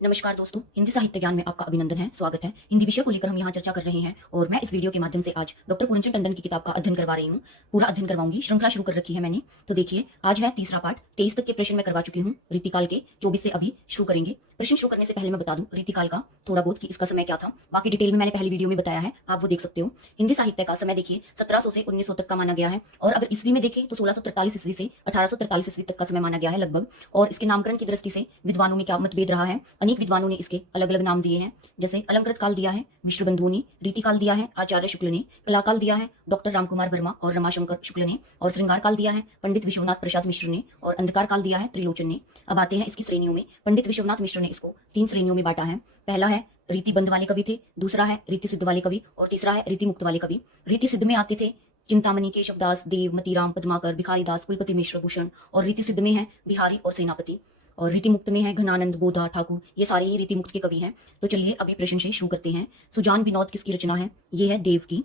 नमस्कार दोस्तों, हिंदी साहित्य ज्ञान में आपका अभिनंदन है, स्वागत है। हिंदी विषय को लेकर हम यहाँ चर्चा कर रहे हैं और मैं इस वीडियो के माध्यम से आज डॉक्टर पूरनचंद टंडन की किताब का अध्ययन करवा रही हूँ। पूरा अध्ययन करवाऊंगी, श्रृंखला शुरू कर रखी है मैंने। तो देखिए, आज है तीसरा पार्ट। 23 तक के प्रश्न मैं करवा चुकी हूँ रीतिकाल के, 24 से अभी शुरू करेंगे। प्रश्न शुरू करने से पहले मैं बता दूं रीतिकाल का थोड़ा बहुत कि इसका समय क्या था। बाकी डिटेल में मैंने पहली वीडियो में बताया है, आप वो देख सकते हो। हिंदी साहित्य का समय देखिए 1700 से 1900 तक का माना गया है और अगर ईस्वी में देखें तो 1643 ईस्वी से 1843 ईस्वी तक का समय माना गया है लगभग। और इसके नामकरण की दृष्टि से विद्वानों में क्या मतभेद रहा है, अनेक विद्वानों ने इसके अलग अलग नाम दिए हैं। जैसे अलंकृत काल दिया है मिश्र बंधुओं ने, रीतिकाल दिया है आचार्य शुक्ल ने, कलाकाल दिया है डॉक्टर रामकुमार वर्मा और रमाशंकर शुक्ल ने, और श्रृंगार काल दिया है पंडित विश्वनाथ प्रसाद मिश्र ने, और अंधकार काल दिया है त्रिलोचन ने। अब आते हैं इसकी श्रेणियों में। पंडित विश्वनाथ मिश्र ने इसको 3 श्रेणियों में बांटा है। पहला है रीति बंध वाले कवि थे, दूसरा है रीति सिद्ध वाले कवि, और तीसरा है रीति मुक्त वाले कवि। रीति सिद्ध में आते थे चिंतामणि, केशवदास, देव, मतीराम, पद्माकर, भिखारी दास, कुलपति मिश्र, भूषण, और रीति सिद्ध में है बिहारी और सेनापति, और रीति मुक्त में है घनानंद, बोधा, ठाकुर। ये सारे ही रीति मुक्त के कवि हैं। तो चलिए अभी प्रश्न से शुरू करते हैं। सुजान विनोद किसकी रचना है? ये है देव की।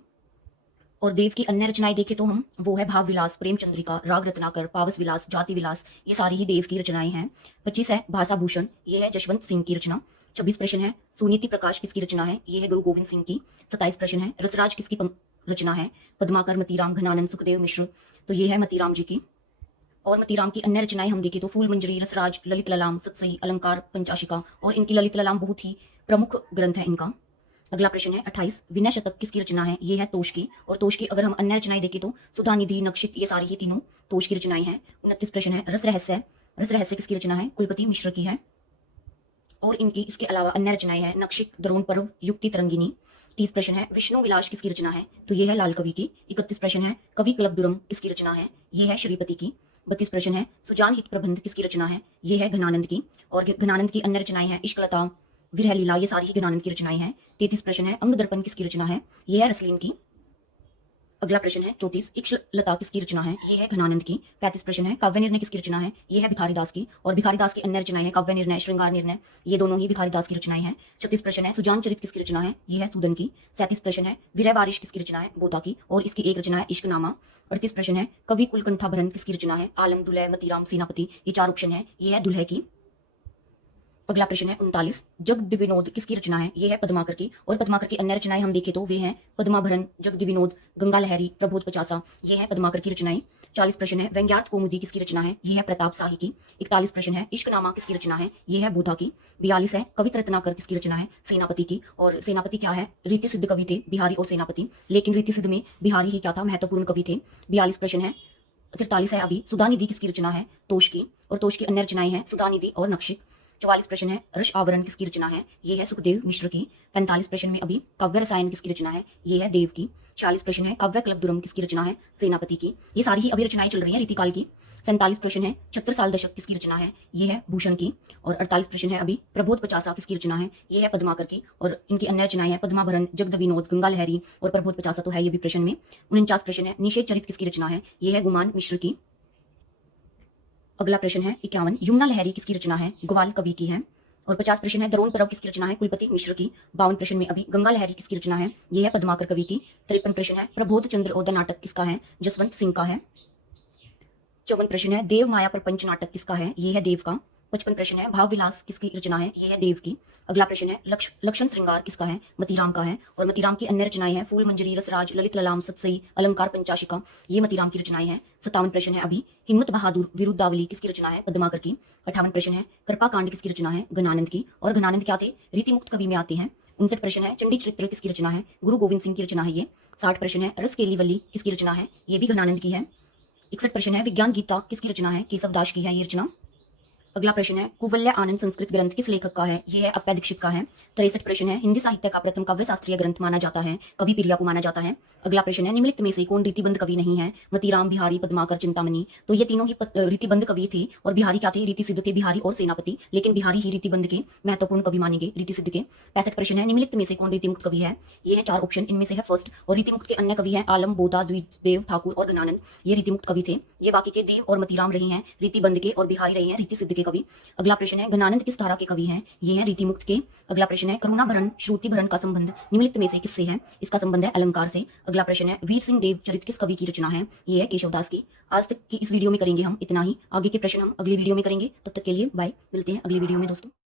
और देव की अन्य रचनाएं देखें तो हम वो है भाव विलास, प्रेम चंद्रिका, राग रत्नाकर, पावस विलास, जाति विलास। ये सारी ही देव की रचनाएं हैं। 25 है भाषा भूषण, ये है जशवंत सिंह की रचना। 26 प्रश्न है सुनीति प्रकाश किसकी रचना है? ये है गुरु गोविंद सिंह की। 27 प्रश्न है रसराज किसकी रचना है? पद्माकर, मतीराम, घनानंद, सुखदेव मिश्र। तो ये है मतीराम जी की। और मतीराम की अन्य रचनाएं हम देखें तो फूल मंजरी, रसराज, ललित ललाम, सतसई, अलंकार, पंचाशिका, और इनकी ललित ललाम बहुत ही प्रमुख ग्रंथ है इनका। अगला प्रश्न है 28, विनय शतक किसकी रचना है? ये है तोष की। और तोष की अगर हम अन्य रचनाएं देखें तो सुधानिधि, नक्षित, ये सारी ही तीनों तोष की रचनाएं हैं। 29 प्रश्न है रस रहस्य। रस रहस्य किसकी रचना है? कुलपति मिश्र की है। और इनकी इसके अलावा अन्य रचनाएं हैं नक्षित, द्रोण पर्व, युक्ति तरंगिनी। 30 प्रश्न है विष्णु विलास किसकी रचना है? तो ये है लाल कवि की। 31 प्रश्न है कवि क्लबदुरम किसकी रचना है? ये है श्रीपति की। 32 प्रश्न है सुजान हित प्रबंध किसकी रचना है? ये है घनानंद की। और घनानंद की अन्य रचनाएं हैं इश्कलता, विरह लीला, ये सारी ही घनानंद की रचनाएं हैं। 33 प्रश्न है अंग दर्पण किसकी रचना है? ये है रसलीन की। अगला प्रश्न है 34, इक्षलता किसकी रचना है? ये है घनानंद की। 35 प्रश्न है काव्य निर्णय किसकी रचना है? ये है भिखारी दास की। और भिखारी दास की अन्य रचनाएं हैं काव्य निर्णय, श्रृंगार निर्णय, ये दोनों ही भिखारी दास की रचनाएं हैं। 36 प्रश्न है सुजान चरित किसकी रचना है? ये है सूदन की। 37 प्रश्न है विरह वारिश किसकी रचना है? बोधा की। और इसकी एक रचना है इश्कनामा। 38 प्रश्न है कवि कुलकंठाभरण किसकी रचना है? आलम, दुल्ह, मतीराम, सेनापति, ये 4 ऑप्शन है। ये है दुल्ह की। अगला प्रश्न है 39, जगद विनोद किसकी रचना है? ये है पद्माकर की। और पद्माकर की अन्य रचनाएं हम देखें तो वे हैं पद्माभरण, जगद विनोद, गंगा लहरी, प्रबोध पचासा, ये है पद्माकर की रचनाएं। 40 प्रश्न है व्यंग्यार्थ कौमुदी किसकी रचना है? ये है प्रताप शाही की। 41 प्रश्न है इश्कनामा किसकी रचना है? ये है बोधा की। 42 है कवित रत्नाकर किसकी रचना है? सेनापति की। और सेनापति क्या है? रीति सिद्ध कवि थे बिहारी और सेनापति, लेकिन रीति सिद्ध में बिहारी ही क्या था? महत्वपूर्ण कवि थे। 42 प्रश्न है 43 है अभी सुधानिधि किसकी रचना है? तोष की। और तोष की अन्य रचनाएं हैं सुधानिधि और नक्षित। 44 प्रश्न है रस आवरण किसकी रचना है? ये है सुखदेव मिश्र की। 45 प्रश्न में अभी काव्य रसायन किसकी रचना है? ये है देव की। 40 प्रश्न है काव्य क्लबदुरम किसकी रचना है? सेनापति की। ये सारी ही अभी रचनाएं चल रही हैं रीतिकाल की। 47 प्रश्न है 76 साल दशक किसकी रचना है? ये है भूषण की। और 48 प्रश्न है अभी प्रबोध पचासा किसकी रचना है? ये है पद्माकर की। और इनकी अन्य रचनाएं हैं पद्माभरण, जगद विनोद, गंगा लहरी और प्रबोध पचासा तो है ये भी प्रश्न में। 49 प्रश्न है निषेध चरित किसकी रचना है? ये है गुमान मिश्र की। अगला प्रश्न है 51, यमुना लहरी किसकी रचना है? ग्वाल कवि की है। और 50 प्रश्न है द्रोण पर्व किसकी रचना है? कुलपति मिश्र की। 52 प्रश्न में अभी गंगा लहरी किसकी रचना है? ये है पद्माकर कवि की। 53 प्रश्न है प्रबोध चंद्र और द नाटक किसका है? जसवंत सिंह का है। 54 प्रश्न है देव माया प्रपंच नाटक किसका है? ये है देव का। 55 प्रश्न है भाव विलास किसकी रचना है? ये है देव की। अगला प्रश्न है लक्षण श्रृंगार किसका है? मतीराम का है। और मतीराम की अन्य रचनाएं हैं फूल मंजरी, रसराज, ललित ललाम, सतसई, अलंकार, पंचाशिका, ये मतीराम की रचनाएं हैं। 57 प्रश्न है अभी हिम्मत बहादुर विरुद्धावली किसकी रचना है? पद्माकर की। 58 प्रश्न है कृपा कांड किसकी रचना है? घनानंद की। और घनानंद क्या थे? रीतिमुक्त कवि में आते हैं। 59 प्रश्न है चंडी चरित्र किसकी रचना है? गुरु गोविंद सिंह की रचना है ये। 60 प्रश्न है रस केलीवली किसकी रचना है? ये भी घनानंद की है। 61 प्रश्न है विज्ञान गीता किसकी रचना है? केशवदास की है ये रचना। अगला प्रश्न है कुवल्य आनंद संस्कृत ग्रंथ किस लेखक का है? ये है अप्पय दीक्षित का है। 63 प्रश्न है हिंदी साहित्य का प्रथम काव्य शास्त्रीय ग्रंथ माना जाता है? कवि पिरिया को माना जाता है। अगला प्रश्न है निम्नलिखित में से कौन रीतिबंध कवि नहीं है? मतीराम, बिहारी, पद्माकर, चिंतामणि। तो ये तीनों ही रीतिबंध कवि थे। और बिहारी क्या थे? रीति सिद्ध थे, बिहारी और सेनापति, लेकिन बिहारी ही रीतिबंध के महत्वपूर्ण कवि मानेंगे रीति सिद्ध के। 65 प्रश्न है निम्नलिखित में से कौन रीतिमुक्त कवि है? ये है 4 ऑप्शन, इनमें से है फर्स्ट। और रीतिमुक्त के अन्य कवि हैं आलम, बोधा, द्विजदेव, ठाकुर और घनानंद, ये रीतिमुक्त कवि थे। ये बाकी के देव और मतीराम रहे हैं रीतिबंध के, और बिहारी रहे हैं रीति सिद्ध के कवि। अगला प्रश्न है घनानंद किस धारा के कवि हैं? ये है रीतिमुक्त के। अगला प्रश्न है करुणाभरण श्रुतिभरण का संबंध निम्नलिखित में से किससे है? इसका संबंध है अलंकार से। अगला प्रश्न है वीर सिंह देव चरित किस कवि की रचना है? ये है केशवदास की। आज तक की इस वीडियो में करेंगे हम इतना ही। आगे के प्रश्न हम अगली वीडियो में करेंगे। तब तक के लिए बाय, मिलते हैं अगली वीडियो में दोस्तों।